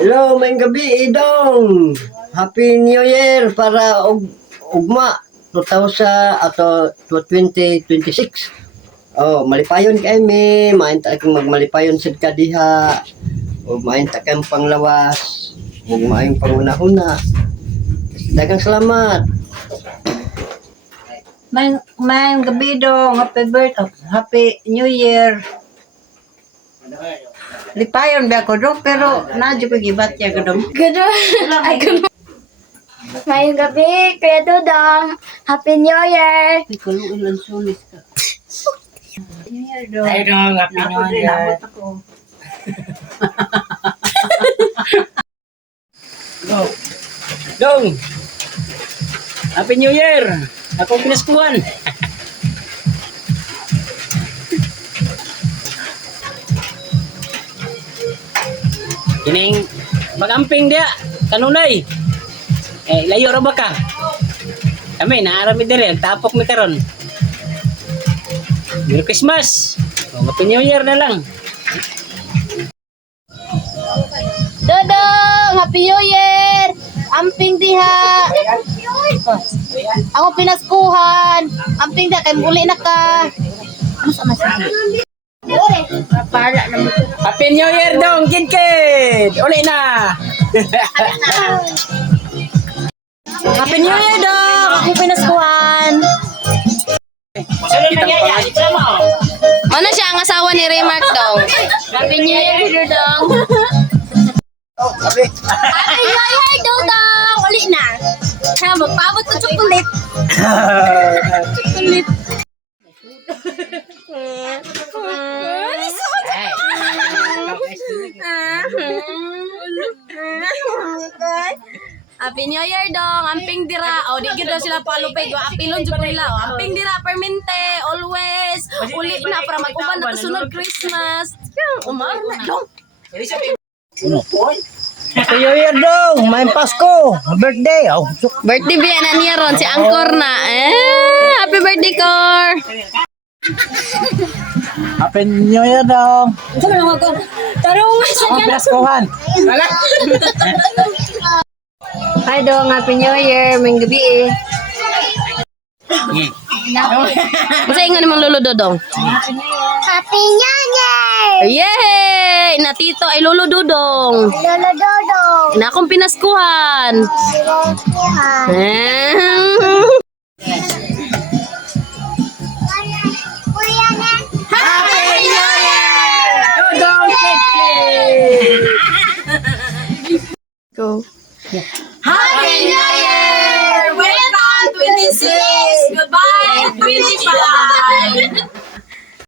Hello, may gabi, Idong. Happy New Year para ugma 2000 ato 2026. Oh, malipayon kami, mainta kang magmalipayon sad ka diha. O mainta kang panglawas, ug maayong panguna-una. Daghang salamat. May gabi dong, happy New Year. Lipayon ba ko dong, pero nadyo ko gibat ya ko dong. Ngayong gabi, Kuya Dudong. Happy New Year! Ikaluin lang sulis ka. New Year dong. Ay, dong, Happy New Year. Go. Dong. Happy New Year. Akong pinaskuhan. Kining magamping dia kanunay. Layo ra ba ka? Kami naarami dire, tapok mi karon. Merry Christmas. Happy New Year na lang. Dudong! Happy New Year! Amping diha! Ako pinaskuhan! Amping diha, kay muli na ka! Ano sa masabi? Para naman. Happy New Year dong, kid! Uli na! Happy New Year dong! Ako pinaskuhan! Ano siya ang asawa ni Raymark dong? Happy New Year dong! Happy New Year dong! Uli na! Ha, magpabot ko chocolate! Chocolate! Happy New Year dong, amping dira. O, di gyud daw sila palupay. Apilon jud nila. O, amping dira, permente, always. Uli na para mag-uban na sunod Christmas. Umar na dong. Happy New Year, Dong. May Pasko. Birthday. Oh, Birthday biya na niya ron, si Angkor na. Happy birthday, Kor. Happy New Year, Dong. Tarong sa Pinaskuhan. Hi dong, Happy New Year. May gabi eh. Masa ingon mong lolo dodong? Happy New Year! Yay! Na tito ay lolo dodong. Lolo dodong. Na akong pinaskuhan. Happy New Year! Dong, Go. Happy New